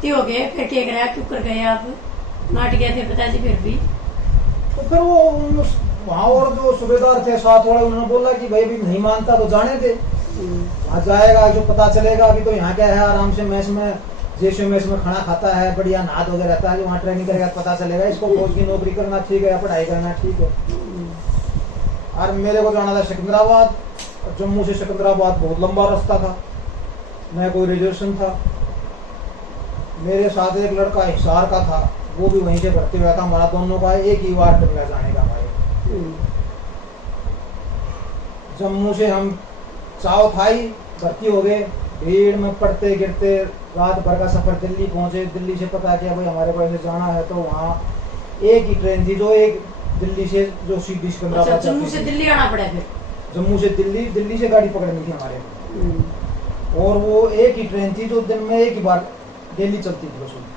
भर्ती हो गए, फिर क्या कराया, क्यों कर गए आप? नाट गए थे पिताजी फिर भी। तो फिर वो वहाँ और जो सूबेदार थे साथ वाले, उन्होंने बोला कि भाई भी नहीं मानता तो जाने दे, वहाँ जाएगा जो पता चलेगा। अभी तो यहाँ क्या है, आराम से मैस में जैसे मैस में खाना खाता है, बढ़िया नहा धो के रहता है, जो वहाँ ट्रेनिंग करेगा पता चलेगा इसको फौज की नौकरी करना ठीक है या पढ़ाई करना ठीक है। और मेरे को जाना था सिकंदराबाद, जम्मू से सिकंदराबाद बहुत लंबा रास्ता था, मैं कोई रिजर्वेशन था। मेरे साथ एक लड़का हिसार का था, वो भी वहीं से भर्ती हुआ था। हमारा दोनों का एक ही बार टंगा जाने का हमारे। जम्मू से हम साउथ आई, भर्ती हो गए, भीड़ में पड़ते गिरते रात भर का सफर, दिल्ली पहुंचे। दिल्ली से पता किया भाई हमारे को ऐसे जाना है, तो वहाँ एक ही ट्रेन थी जो एक दिल्ली से जो सीधी सिकंदराबाद। अच्छा, जम्मू से दिल्ली आना पड़ा फिर? जम्मू से दिल्ली, दिल्ली से गाड़ी पकड़नी थी हमारे। और वो एक ही ट्रेन थी जो दिन में एक ही बार डेली चलती थी उसमें।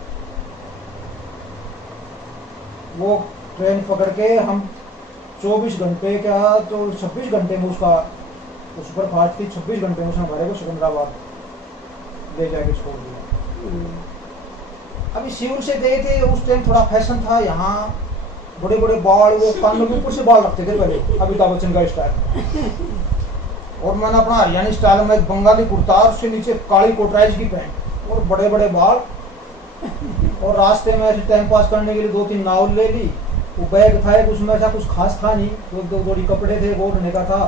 वो ट्रेन पकड़ के हम 24 घंटे क्या तो 26 घंटे में उसका उस पर फास्ट थी, 26 घंटे में उसने हमारे को सिकंदराबाद ले जाके छोड़ दिया। अभी शिविर से गए थे, उस टाइम थोड़ा फैशन था यहाँ, बड़े बड़े बाल, वो कानों के ऊपर से बाल रखते थे पहले, अमिताभ बच्चन का स्टाइल। और मैंने अपना हरियाणी स्टाइल में एक बंगाली कुर्ता, उससे नीचे काली कोटराइज की पैंट और बड़े बड़े बाल। और रास्ते में ऐसे टाइम पास करने के लिए 2-3 नावल ले ली। वो बैग था एक, उसमें ऐसा कुछ खास था नहीं, तो 1-2 जोड़ी कपड़े थे, वो ओढ़ने का था,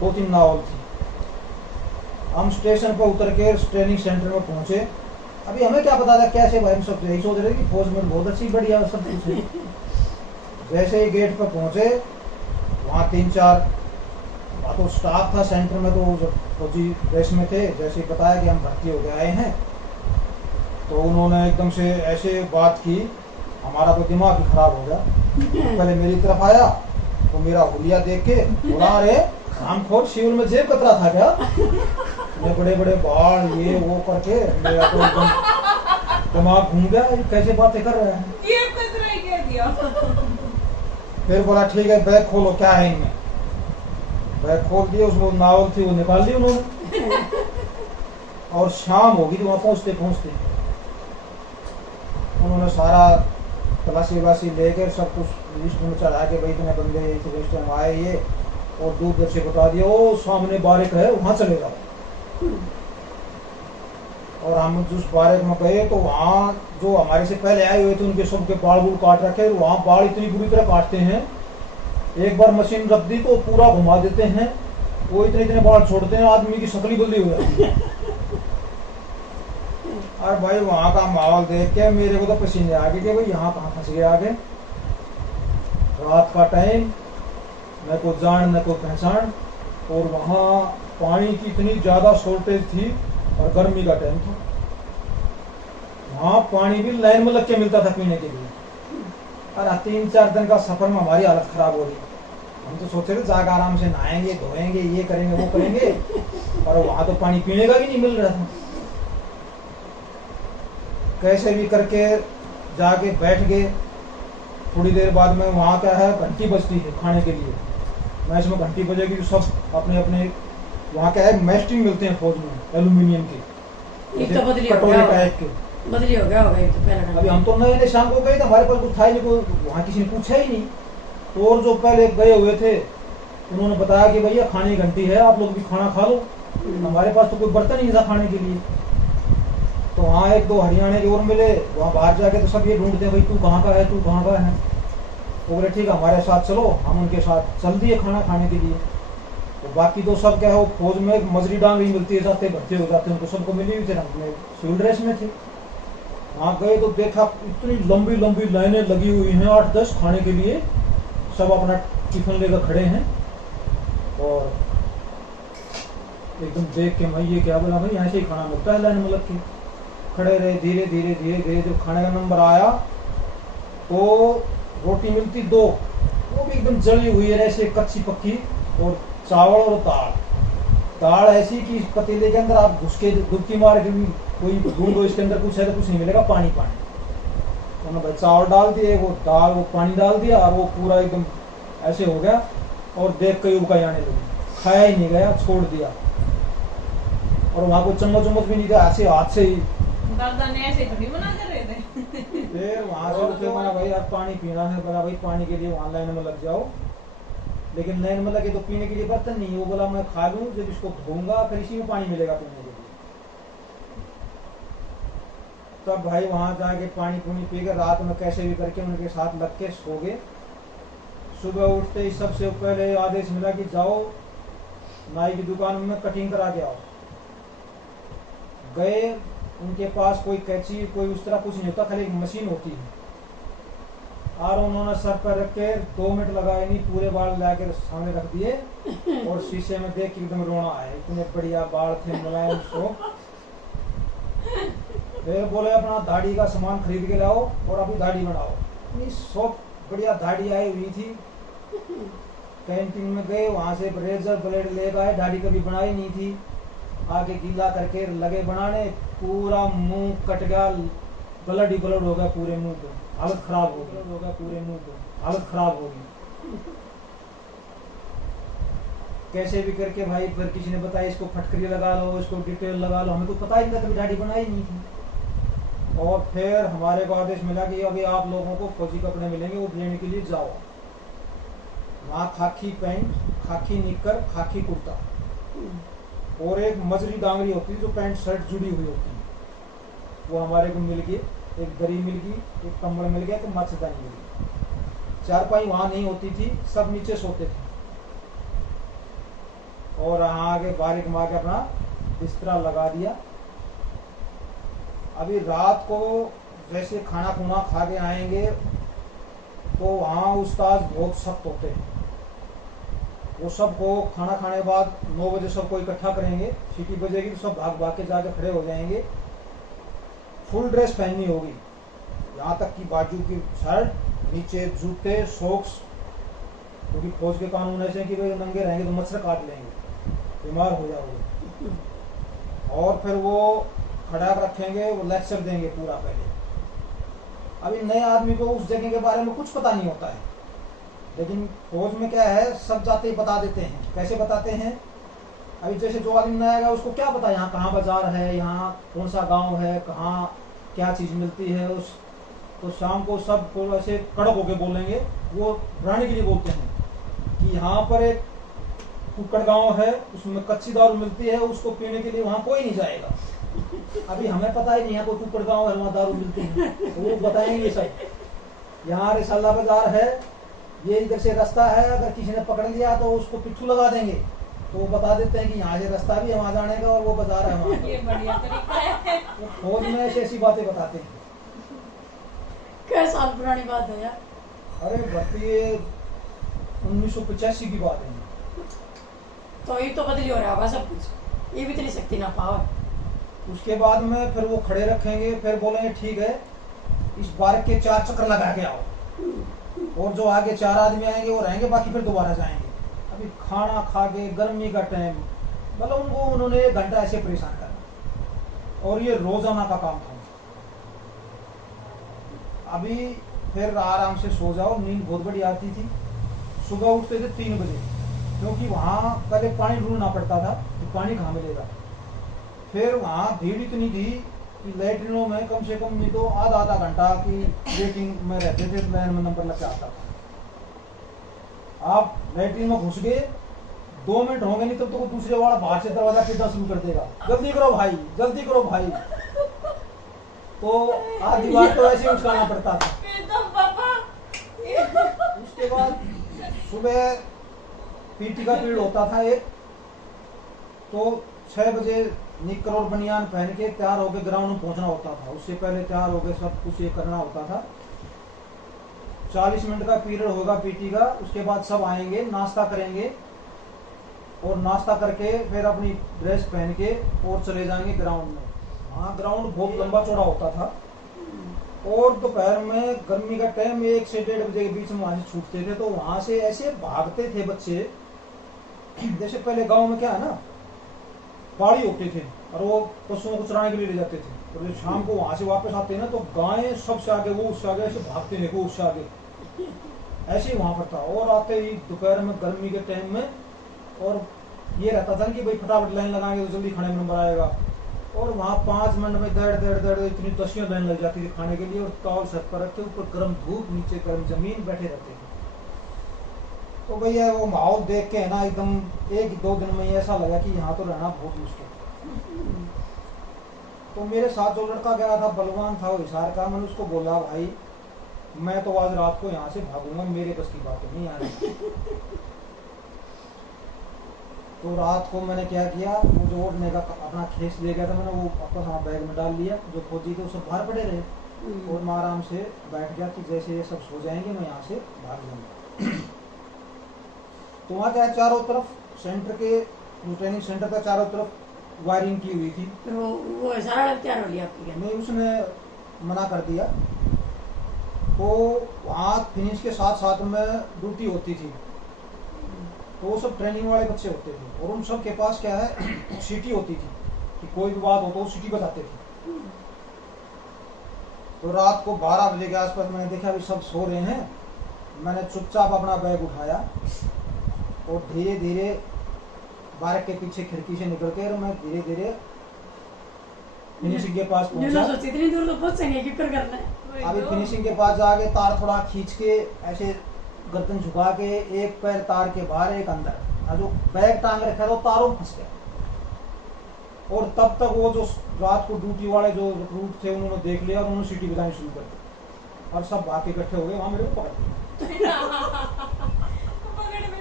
2-3 नावल थी। हम स्टेशन पर उतर के ट्रेनिंग सेंटर में पहुंचे। अभी हमें क्या पता था कैसे, भाई हम सब यही सोच रहे कि फौज में बहुत अच्छी बढ़िया सब कुछ है। जैसे ही गेट पर पहुंचे, वहाँ 3-4 तो स्टाफ था सेंटर में, तो फौजी ड्रेस में थे। जैसे ही बताया कि हम भर्ती हो गए आए हैं, तो उन्होंने एकदम से ऐसे बात की, हमारा तो दिमाग ही खराब हो गया। पहले मेरी तरफ आया तो मेरा हुलिया देख के बोला, अरे हम खोर शिविर में जेब कतरा था क्या? ये बड़े बड़े बाल ये वो करके मेरा तो एकदम दिमाग घूम गया, कैसे बातें कर रहे हैं। जेब कतरा ही कह दिया। फिर बोला ठीक है बैग खोलो, क्या है इनमें। बैग खोल दिए, उसमें नावल थी वो निकाल दी उन्होंने। और शाम होगी थी वहाँ पहुँचते पहुँचते। उन्होंने सारा तलाशी वलाशी लेकर सब कुछ लिस्ट में चढ़ा के, भाई इतने बंदे इस टाइम आए ये, और दूर से बता दिया वो सामने बारिक है वहाँ चले जाओ। और हम जिस बारिक में गए तो वहाँ जो हमारे से पहले आए हुए थे उनके सबके बाल बूल काट रखे। वहाँ बाल इतनी बुरी तरह काटते हैं, एक बार मशीन रख दी तो पूरा घुमा देते हैं, वो इतने इतने बाल छोड़ते हैं, आदमी की शक्ल ही बदली हो जाती है। और भाई वहाँ का माहौल देख के मेरे को तो पसीने आ गए कि भाई यहाँ कहाँ फंस गया आगे। रात का टाइम, न को जान न को पहचान, और वहाँ पानी की इतनी ज़्यादा शॉर्टेज थी और गर्मी का टाइम था। वहाँ पानी भी लाइन में लग के मिलता था पीने के लिए। और 3-4 दिन का सफर में हमारी हालत खराब हो रही। हम तो सोचे थे जाकर आराम से नहाएंगे धोएंगे ये करेंगे वो करेंगे, और वहाँ तो पानी पीने का भी नहीं मिल रहा था। कैसे भी करके जाके बैठ गए। थोड़ी देर बाद में वहाँ क्या है, घंटी बजती है खाने के लिए। मैच में घंटी बजेगी तो सब अपने अपने, वहाँ क्या है मेस्टिंग मिलते हैं फौज में एल्यूमिनियम के, एक तो बदली हो कटोरे गया टाइप के। बदली हो गया होगा एक तो पहला। अभी हम तो नए शाम को गए थे, हमारे पास कुछ था ही नहीं, कोई वहाँ किसी ने पूछा ही नहीं। तो और जो पहले गए हुए थे उन्होंने बताया कि भैया खाने की घंटी है, आप लोग भी खाना खा लो। हमारे पास तो कोई बर्तन ही नहीं था खाने के लिए। तो वहाँ 1-2 हरियाणा के और मिले, वहाँ बाहर जाके तो सब ये ढूंढते हैं भाई तू कहाँ का है, तू कहाँ का है। तो बोले ठीक है हमारे साथ चलो, हम उनके साथ चल दिए खाना खाने के लिए। तो बाकी तो सब क्या है, वो फौज में एक मजरी डांग ही मिलती है, जाते भर्ती हो जाते हैं, उनको सबको मिली हुई थे, अपने सिविल ड्रेस में थे। वहाँ गए तो देखा इतनी लंबी लंबी लाइनें लगी हुई हैं 8-10 खाने के लिए, सब अपना टिफिन लेकर खड़े हैं। और एकदम देख के मैं ये क्या बोला, भाई यहाँ से ही खाना मिलता है लाइन में लग के। खड़े रहे, धीरे धीरे धीरे धीरे जब खाने का नंबर आया तो रोटी मिलती 2, वो भी एकदम जली हुई है ऐसे कच्ची पक्की, और चावल और दाल ऐसी कि इस पतीले के अंदर आप घुस के डुबकी मार के भी कोई ढूंढो इसके अंदर कुछ है तो कुछ नहीं मिलेगा, पानी पानी। उन्होंने भाई चावल डाल दिए, वो दाल वो पानी डाल दिया, और वो पूरा एकदम ऐसे हो गया। और देख के उबकाई आने लगी, खाया ही नहीं गया, छोड़ दिया। और वहाँ कोई चम्मच भी नहीं था, ऐसे हाथ से ही दादा ने ऐसे थोड़ी मना कर रहे थे। फिर वहां से उठे, मैंने भाई यार पानी पीना है, बोला भाई पानी के लिए वहां लाइन में लग जाओ, लेकिन लाइन में लगे तो पीने के लिए बर्तन नहीं, वो बोला मैं खा लूं, जब इसको धोऊंगा फिर इसी में पानी मिलेगा पीने के लिए। तब भाई वहां जाके पानी पूनी पी के रात में कैसे भी करके उनके साथ लग के सो गए। सुबह उठते ही सबसे पहले आदेश मिला कि जाओ नाई की दुकान में कटिंग करा के आओ। गए, उनके पास कोई कैंची कोई उस तरह कुछ नहीं होता, खाली एक मशीन होती है, और उन्होंने सर पर रख के 2 मिनट लगाए नहीं, पूरे बाल लाके सामने रख दिए और शीशे में देख के एकदम रोना आया, इतने बढ़िया बाल थे मुलायम सो। फिर बोले अपना दाढ़ी का सामान खरीद के लाओ और अभी दाढ़ी बनाओ। इतनी सॉफ्ट बढ़िया दाढ़ी आई हुई थी। कैंटीन में गए, वहां से रेजर ब्लेड ले गए, दाढ़ी कभी बनाई नहीं थी, आगे गीला करके लगे बनाने, पूरा मुंह कट गया, ब्लड ही ब्लड हो गया पूरे मुंह पे, हालत खराब हो गई, पूरे मुंह पे हालत खराब हो गई। कैसे भी करके भाई फिर किसी ने बताया इसको फटकरी लगा लो, इसको डिटेल लगा लो, हमें तो पता ही नहीं था, कभी दाढ़ी बनाई नहीं थी। और फिर हमारे को आदेश मिला कि अभी आप लोगों को फौजी कपड़े मिलेंगे, वो लेने के लिए जाओ। वहाँ खाकी पैंट, खाकी निक्कर, खाकी कुर्ता और एक मजरी डांगरी होती है जो पैंट शर्ट जुड़ी हुई होती है, वो हमारे को मिल गई। एक दरी मिल गई, एक कम्बल मिल गया, तो मच्छरदानी मिल गई। चारपाई वहां नहीं होती थी, सब नीचे सोते थे। और यहाँ आगे बारीक मार के अपना बिस्तरा लगा दिया। अभी रात को जैसे खाना खुना खा के आएंगे तो वहाँ उस्ताद बहुत सख्त होते हैं, वो सबको खाना खाने के बाद 9 बजे सबको इकट्ठा करेंगे, सीटी बजेगी तो सब भाग भाग के जाके खड़े हो जाएंगे। फुल ड्रेस पहननी होगी, यहाँ तक कि बाजू की शर्ट, नीचे जूते, सॉक्स, क्योंकि फौज के कानून ऐसे हैं कि भाई नंगे रहेंगे तो मच्छर काट लेंगे, बीमार हो जाओगे। और फिर वो खड़ा रखेंगे, वो लेक्चर देंगे पूरा पहले। अभी नए आदमी को उस जगह के बारे में कुछ पता नहीं होता है, लेकिन फौज में क्या है, सब जाते ही बता देते हैं। कैसे बताते हैं? अभी जैसे जो आदमी नया आएगा उसको क्या पता यहाँ कहाँ बाजार है, यहाँ कौन सा गांव है, कहाँ क्या चीज़ मिलती है। उस तो शाम को सब को ऐसे कड़क होके बोलेंगे, वो डराने के लिए बोलते हैं कि यहाँ पर एक कुक्कड़ गांव है, उसमें कच्ची दारू मिलती है, उसको पीने के लिए वहाँ कोई नहीं जाएगा। अभी हमें पता ही नहीं है कोई कुक्कड़ गांव है वहाँ दारू मिलती है, तो वो बताएंगे ये सब। यहाँ रिसाला बाजार है, ये इधर से रास्ता है, अगर किसी ने पकड़ लिया तो उसको पिट्ठू लगा देंगे, तो वो बता देते हैं कि यहाँ से रास्ता भी है वहाँ जाने का और वो बाजार है वहाँ। ये बढ़िया तरीका है। तो फौज में ऐसी बताते हैं। क्या साल पुरानी बात है यार। अरे भर्ती 1985 की बात है। तो ये तो बदली हो रहा होगा सब कुछ, ये भी इतनी शक्ति ना पावर। उसके बाद में फिर वो खड़े रखेंगे, फिर बोलेंगे ठीक है इस बार के 4 चक्कर लगा के आओ, और जो आगे 4 आदमी आएंगे वो रहेंगे, बाकी फिर दोबारा जाएंगे। अभी खाना खा के गर्मी का टाइम, मतलब उनको उन्होंने 1 घंटा ऐसे परेशान करना, और ये रोजाना का काम था। अभी फिर आराम से सो जाओ, नींद बहुत बड़ी आती थी। सुबह उठते थे 3 बजे, क्योंकि वहाँ पहले पानी ढूंढना पड़ता था, तो पानी कहाँ मिलेगा। फिर वहाँ भीड़ इतनी थी कि लैट्रिनों में कम से कम नहीं तो आधा घंटा की वेटिंग में रहते थे, लाइन में नंबर लग के आता था। आप लैट्रिन में घुस गए, 2 मिनट होंगे नहीं तब तो दूसरे वाला बाहर से दरवाजा पीटना शुरू कर देगा, जल्दी करो भाई, जल्दी करो भाई। तो आधी बात तो ऐसे उछालना पड़ता था। उसके बाद सुबह पीटी का पीरियड होता था एक, तो 6 बजे निक्कर और बनियान पहन के तैयार होकर ग्राउंड में पहुंचना होता था। उससे पहले तैयार होकर सब कुछ ये करना होता था। 40 मिनट का पीरियड होगा पीटी का, उसके बाद सब आएंगे, नाश्ता करेंगे, और नाश्ता करके फिर अपनी ड्रेस पहन के और चले जाएंगे ग्राउंड में। हाँ, ग्राउंड बहुत लंबा चौड़ा होता था, और दोपहर में गर्मी का टाइम 1 से 1:30 बजे के बीच में वहां से छूटते थे। तो वहां से ऐसे भागते थे बच्चे, जैसे पहले गांव में क्या है ना, बाड़ी होते थे और वो पशुओं को चराने के लिए ले जाते थे, और जब शाम को वहां से वापस आते हैं ना, तो गायें सबसे आगे, वो उससे आगे, ऐसे भागते थे वो उससे आगे, ऐसे ही वहां पर था। और आते ही दोपहर में गर्मी के टाइम में, और ये रहता था कि भाई फटाफट लाइन लगाएंगे तो जल्दी खाने में नंबर आएगा। और और वहाँ 5 मिनट में दौड़ दौड़ दौड़ इतनी तस्वीरें लाइन लग जाती थी खाने के लिए, और तौल सर पर रखे ऊपर गर्म धूप, नीचे गर्म जमीन, बैठे रहते थे। तो भैया वो माहौल देख के है ना एकदम 1-2 दिन में ऐसा लगा कि यहाँ तो रहना बहुत मुश्किल। तो मेरे साथ जो लड़का गया था बलवान था, वो हिसार का, मैंने उसको बोला भाई मैं तो आज रात को यहाँ से भागूंगा, मेरे बस की बात नहीं आ रही। तो रात को मैंने क्या किया, वो जो ओढ़ने का अपना खेस ले गया था मैंने, वो वापस वहाँ बैग में डाल लिया। जो फौजी थे वो सब बाहर पड़े रहे, और मैं आराम से बैठ गया कि जैसे ये सब सो जाएंगे मैं यहाँ से भाग जाऊंगा। तो वहाँ क्या चारों तरफ सेंटर के, जो ट्रेनिंग सेंटर का चारों तरफ वायरिंग की हुई थी। फिर वो सारा तैयार हो लिया आपकी? नहीं, उसने मना कर दिया। तो वहाँ फिनिश के साथ साथ में ड्यूटी होती थी, तो वो सब ट्रेनिंग वाले बच्चे होते थे, और उन सब के पास क्या है सिटी होती थी कि कोई भी बात हो तो वो सिटी बताते थे। तो रात को 12 बजे के आसपास मैंने देखा अभी सब सो रहे हैं, मैंने चुपचाप अपना बैग उठाया और धीरे धीरे बारक के पीछे खिड़की से निकल के, और मैं धीरे धीरे फिनिशिंग के पास पहुंचा। इतनी दूर तो पहुंचेंगे कि कर करना है। अभी फिनिशिंग के पास जाके तार थोड़ा खींच के ऐसे गर्दन झुका के, एक पैर तार के बाहर एक अंदर, और जो बैग टांग रखा था वो तारों फंस गया। और तब तक वो जो रात को ड्यूटी वाले जो रूट थे उन्होंने देख लिया और उन्होंने सीटी बजानी शुरू कर दी, और सब भाग के इकट्ठे हो गए, वहां मेरे को पकड़ लिया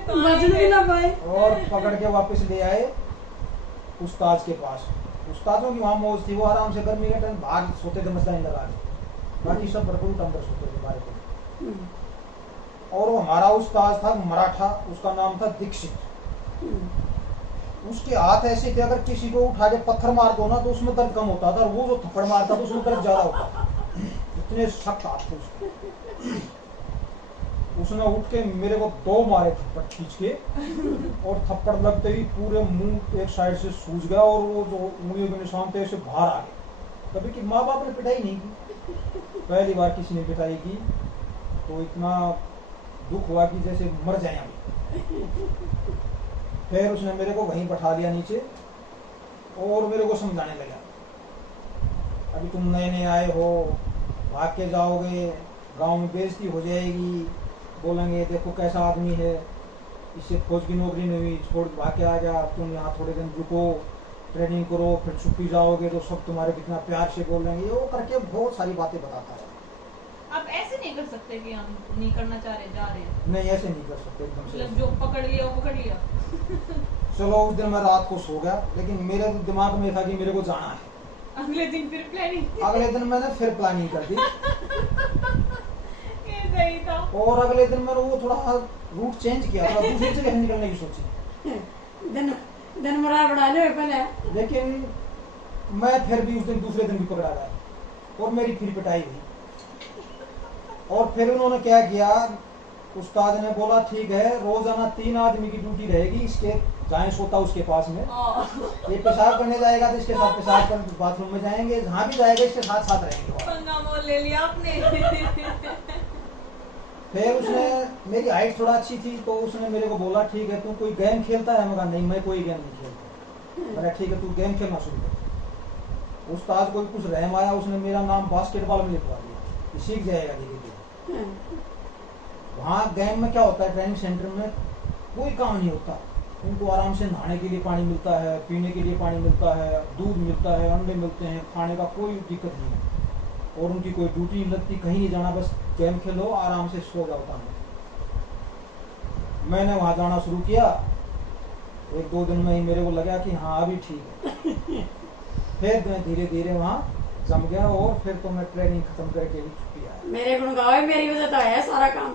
बचने भी ना पाए, और पकड़ के वापस ले आए उस्ताद के पास। उस्तादों की वहाँ मौज थी, वो आराम से गर्मी के टाइम बाहर सोते थे मस्तानी लगा के, बाकी सब भरपूर अंदर सोते थे बाहर के। और वो हमारा उस्ताद था मराठा, उसका नाम था दीक्षित। उसके हाथ ऐसे थे, अगर किसी को उठा के पत्थर मार दो ना तो उसमें दर्द कम होता था, और वो जो थप्पड़ मारता था उसमें दर्द ज्यादा होता था, इतने सख्त हाथ थे उसके। उसने उठ के मेरे को 2 मारे थप्पड़ खींच के, और थप्पड़ लगते ही पूरे मुंह एक साइड से सूज गया, और वो जो उंगलियों के निशान थे ऐसे बाहर आ गए। कभी कि माँ बाप ने पिटाई नहीं की, पहली बार किसी ने पिटाई की, तो इतना दुख हुआ कि जैसे मर जाए अभी। फिर उसने मेरे को वहीं बैठा लिया नीचे, और मेरे को समझाने लगा, अभी तुम नए नए आए हो, भाग के जाओगे, गांव में बेइज्जती हो जाएगी, बोलेंगे देखो कैसा आदमी है, इससे फौज की नौकरी नहीं हुई, छोड़ भाग के आ गया, तुम यहाँ थोड़े दिन रुको, ट्रेनिंग करो, फिर छुट्टी जाओगे तो सब तुम्हारे कितना प्यार से बोलेंगे। वो करके बहुत सारी बातें बताता है। आप ऐसे नहीं कर सकते कि हम नहीं करना चाह रहे, जा रहे हैं, नहीं ऐसे नहीं कर सकते एकदम से। मतलब जो पकड़ लिया वो पकड़ लिया। चलो उस दिन मैं रात को सो गया, लेकिन मेरे दिमाग में था कि मेरे को जाना है। अगले दिन फिर प्लानिंग। अगले दिन मैंने फिर प्लानिंग कर दी, ये सही था। और अगले दिन मैंने वो थोड़ा रूट चेंज किया, थोड़ा दूसरी जगह निकलने की सोची, दिन मरा बना ले पहले। लेकिन मैं फिर भी उस दिन दूसरे दिन भी पकड़ा गया, और मेरी फिर पिटाई हुई। और फिर उन्होंने क्या किया, उस्ताद ने बोला ठीक है रोजाना 3 आदमी की ड्यूटी रहेगी, इसके जहाँ सोता उसके पास में, ये पेशाब करने जाएगा तो इसके साथ पेशाब कर बाथरूम में जाएंगे, जहाँ भी जाएगा इसके साथ साथ रहेंगे। पंगा मोल ले लिया आपने। फिर उसने, मेरी हाइट थोड़ा अच्छी थी, तो उसने मेरे को बोला ठीक है तू कोई गेम खेलता है? मैं कहा नहीं मैं कोई गेम नहीं खेलता। मैंने ठीक है तू गेम खेलना शुरू कर। उस्ताद को कुछ रहम आया, उसने मेरा नाम बास्केटबॉल में लिखवा दिया, सीख जाएगा धीरे धीरे। वहाँ गेम में क्या होता है, ट्रेनिंग सेंटर में कोई काम नहीं होता, उनको आराम से नहाने के लिए पानी मिलता है, पीने के लिए पानी मिलता है, दूध मिलता है, अंडे मिलते हैं, खाने का कोई दिक्कत नहीं है, और उनकी कोई ड्यूटी नहीं लगती, कहीं नहीं जाना, बस गेम खेलो आराम से सो जाओ काम। मैंने वहाँ जाना शुरू किया, 1-2 दिन में ही मेरे को लगा कि हाँ अभी ठीक है। फिर मैं धीरे धीरे वहाँ जम गया, और फिर तो मैं ट्रेनिंग खत्म करके भी छुट्टी आया। मेरे गुण गाओ, मेरी वजह तो है सारा काम।